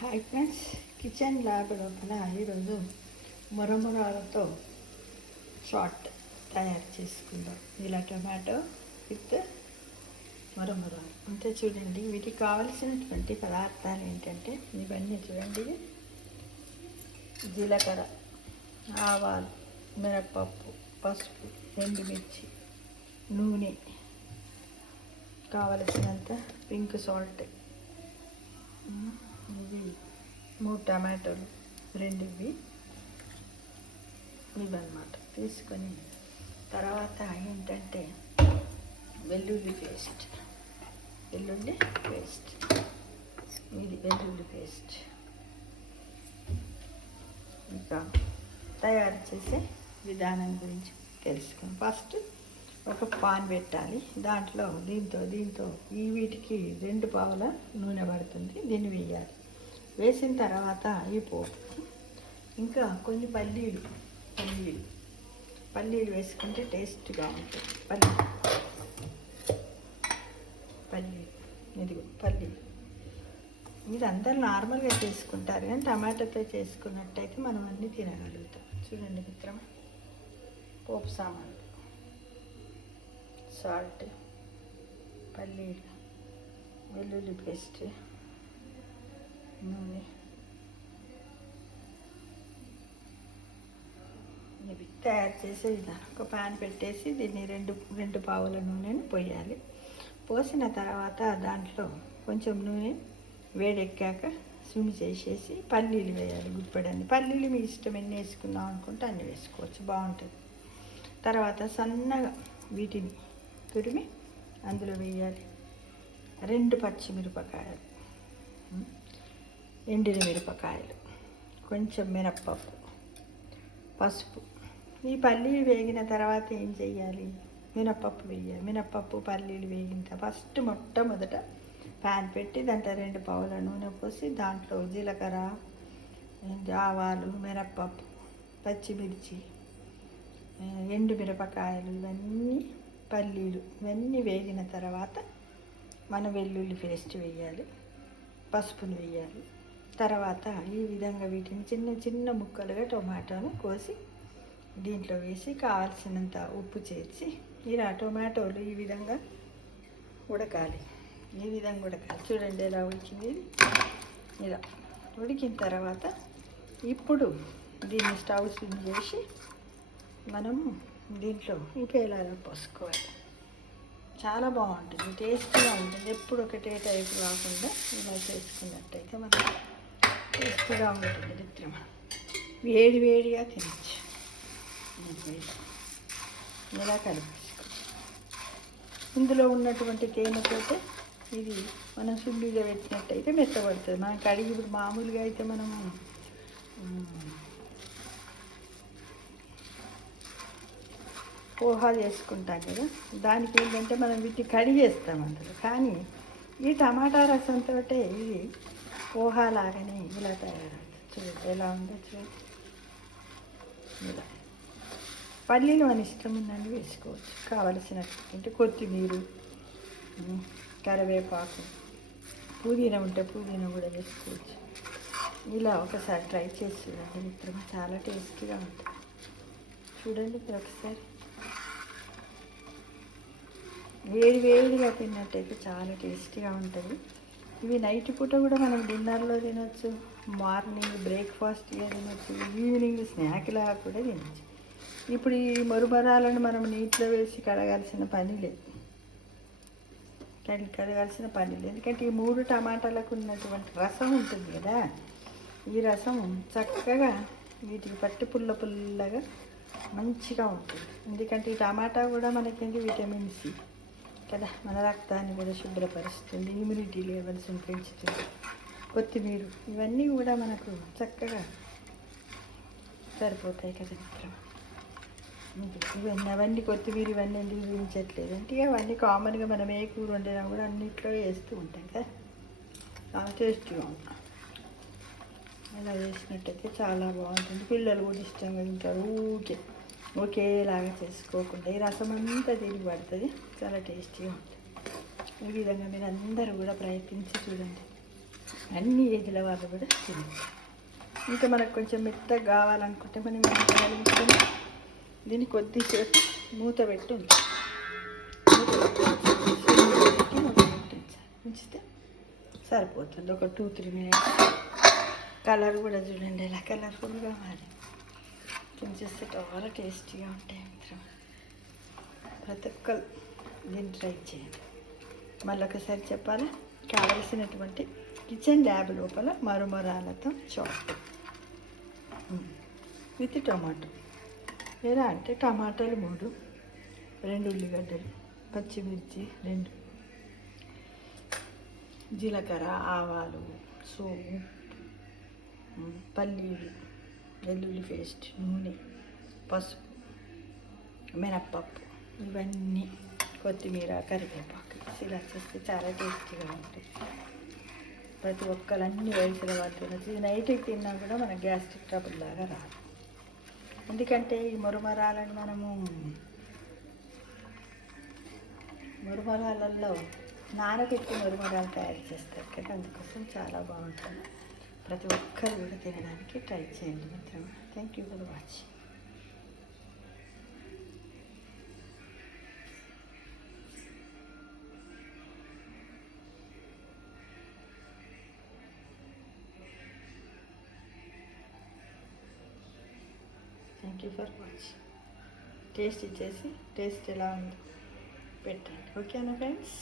Hi friends, kitchen lab లోపల ఈరోజు మురమురాలతో chat తయారు చేసుకుందాం. ఇలా టొమాటో విత్ మురమురాలు అంటే చూడండి. వీటికి కావలసినటువంటి పదార్థాలు ఏంటంటే ఇవన్నీ చూడండి. జీలకర్ర, ఆవాలు, మినపప్పు, పసుపు, ఎండుమిర్చి, నూనె, కావలసినంత పింక్ సాల్ట్, ఇది 3 టమాటోలు, 2 ఇవన్నమాట తీసుకొని, తర్వాత ఏంటంటే వెల్లుల్లి పేస్ట్, ఇది వెల్లుల్లి పేస్ట్. ఇంకా తయారు చేసే విధానం గురించి తెలుసుకుని ఫస్ట్ ఒక పాన్ పెట్టాలి. దాంట్లో దీంతో ఈ వీటికి 2 పావుల నూనె పడుతుంది. దీన్ని వేయాలి. వేసిన తర్వాత ఈ పోపు, ఇంకా కొన్ని పల్లీలు వేసుకుంటే టేస్ట్గా ఉంటుంది. పల్లీలు ఇది అందరు నార్మల్గా చేసుకుంటారు, కానీ టమాటాతో చేసుకున్నట్టయితే మనం అన్నీ తినగలుగుతాం. చూడండి మిత్రమా, పోపు సామాన్లు, సాల్ట్, పల్లీలు, వెల్లుల్లి పేస్ట్, నూనె, ఇవి తయారు చేసే విధానం. ఒక ప్యాన్ పెట్టేసి దీన్ని 2 పావుల నూనెని పోయాలి. పోసిన తర్వాత దాంట్లో కొంచెం నూనె వేడెక్కాక స్విమ్ చేసేసి పల్లీలు వేయాలి. గుప్పడన్ని పల్లీలు మీ ఇష్టం, ఎన్ని వేసుకుందాం అనుకుంటే అన్ని వేసుకోవచ్చు, బాగుంటుంది. తర్వాత సన్నగా వీటిని తురిమి అందులో వేయాలి. 2 పచ్చిమిరపకాయలు, ఎండిన మిరపకాయలు, కొంచెం మినప్పప్పు, పసుపు. ఈ పల్లీలు వేగిన తర్వాత ఏం చేయాలి? మినప్పప్పు వేయాలి. మినప్పప్పు, పల్లీలు వేగిన ఫస్ట్ మొట్టమొదట ప్యాన్ పెట్టి దాంట్లో 2 పావుల నూనె పోసి దాంట్లో జీలకర్ర, ఆవాలు, మినప్పప్పు, పచ్చిమిర్చి, ఎండు మిరపకాయలు, పల్లీలు ఇవన్నీ వేగిన తర్వాత మనం వెల్లుల్లి పేస్ట్ వేయాలి, పసుపుని వేయాలి. తర్వాత ఈ విధంగా వీటిని చిన్న చిన్న ముక్కలుగా టొమాటోను కోసి దీంట్లో వేసి కావాల్సినంత ఉప్పు చేర్చి ఇలా టొమాటోలు ఈ విధంగా ఉడకాలి. చూడండి ఎలా ఉడికింది. ఇలా ఉడికిన తర్వాత ఇప్పుడు దీన్ని స్టవ్ సిమ్ చేసి మనము దీంట్లో ఉప్పేలాగా పోసుకోవాలి. చాలా బాగుంటుంది, టేస్ట్గా ఉంటుంది. ఎప్పుడు ఒకటే టైపు కాకుండా ఇలా చేసుకున్నట్టయితే మనకు టేస్ట్గా ఉంటుంది. మిత్రమా, వేడిగా తినచ్చు. ఇలా కలిపేసుకో. ఇందులో ఉన్నటువంటి తేనెతోటే ఇది మనం సుల్లిగా పెట్టినట్టయితే మెత్తబడుతుంది. మనం కడిగి ఇప్పుడు మామూలుగా అయితే మనము పోహా చేసుకుంటాం కదా, దానికి ఏంటంటే మనం వీటిని కడిగేస్తాం అందులో. కానీ ఈ టమాటా రసంతో ఇది పోహా లాగానే ఇలా తయారవుతుంది. చూడండి ఎలా ఉందో. చూడండి ఇలా పల్లీలు మన ఇష్టం ఉందండి వేసుకోవచ్చు. కావలసినటువంటి కొత్తిమీర, కరివేపాకు, పుదీనా ఉంటే పుదీనా కూడా వేసుకోవచ్చు. ఇలా ఒకసారి ట్రై చేసి చూడండి మిత్రమా, చాలా టేస్టీగా ఉంటుంది. చూడండి మీరు ఒకసారి. వేడిగా తిన్నట్టయితే చాలా టేస్టీగా ఉంటుంది. ఇవి నైట్ పూట కూడా మనం డిన్నర్లో తినచ్చు, మార్నింగ్ బ్రేక్ఫాస్ట్గా తినచ్చు, ఈవినింగ్ స్నాక్లా కూడా తినచ్చు. ఇప్పుడు ఈ మురమురాలను మనం నీటిలో వేసి కడగాల్సిన పని లేదు, ఎందుకంటే ఈ 3 టమాటాలకు ఉన్నటువంటి రసం ఉంటుంది కదా, ఈ రసం చక్కగా వీటికి పట్టి పుల్లగా మంచిగా ఉంటుంది. ఎందుకంటే ఈ టమాటా కూడా మనకేంటి విటమిన్ సి కదా, మన రక్తాన్ని కూడా శుభ్రపరుస్తుంది, ఇమ్యూనిటీ లెవెల్స్ని పెంచుతుంది. కొత్తిమీర ఇవన్నీ కూడా మనకు చక్కగా సరిపోతాయి కదా మిత్రం. అవన్నీ కొత్తిమీర ఇవన్నీ ఎందుకు చూపించట్లేదు అంటే అవన్నీ కామన్గా మనం ఏ కూర వండినా కూడా అన్నిట్లో వేస్తూ ఉంటాం కదా, చాలా టేస్టీగా ఉంటాం. అలా చేసినట్టయితే చాలా బాగుంటుంది. పిల్లలు కూడా ఇష్టంగా తింటారు. ఒకేలాగా చేసుకోకుండా ఈ రసం అంతా తిరిగి పడుతుంది, చాలా టేస్టీగా ఉంటుంది. ఈ విధంగా మీరు అందరూ కూడా ప్రయత్నించి చూడండి. అన్ని ఏజ్ల వాళ్ళు కూడా తినచ్చు. ఇంకా మనకు కొంచెం మెత్తగా కావాలనుకుంటే మనం ఏం చేయాలి, దీన్ని కొద్దిసేపు మూత పెట్టి ఉంచితే సరిపోతుంది. ఒక 2-3 మినిట్స్. కలర్ కూడా చూడండి ఎలా కలర్ఫుల్గా మారి తినిచేస్తే చాలా టేస్టీగా ఉంటాయి మిత్రం. ప్రతి ఒక్కరు దీన్ని ట్రై చేయండి. మళ్ళీ ఒకసారి చెప్పాలా, కావలసినటువంటి కిచెన్ ల్యాబ్ లోపల మరమరాలతో చాట్ విత్ టమాటో. ఎలా అంటే టమాటాలు 3, 2 ఉల్లిగడ్డలు, పచ్చిమిర్చి 2, జీలకర్ర, ఆవాలు, సోపు, పల్లీలు, వెల్లుల్లి పేస్ట్, నూనె, పసుపు, మినప్పప్పు, ఇవన్నీ, కొత్తిమీర, కరివేపాకు ఇలా చేస్తే చాలా టేస్టీగా ఉంటుంది. ప్రతి ఒక్కరు అన్ని వయసుల వాళ్ళు తినచ్చు. ఇది నైట్కి తిన్నా కూడా మన గ్యాస్ట్రిక్ ట్రబుల్ లాగా రాదు. ఎందుకంటే ఈ మురమరాలను మనము మురమరాలలో నానబెట్టి మురమరాలు తయారు చేస్తారు కదా, అందుకోసం చాలా బాగుంటుంది. ప్రతి ఒక్కరు కూడా తినడానికి ట్రై చేయండి మిత్రమా. Thank you for watching. Thank you for watching. Taste ఇచ్చేసి టేస్ట్ ఎలా ఉందో పెట్టండి. ఓకేనా ఫ్రెండ్స్?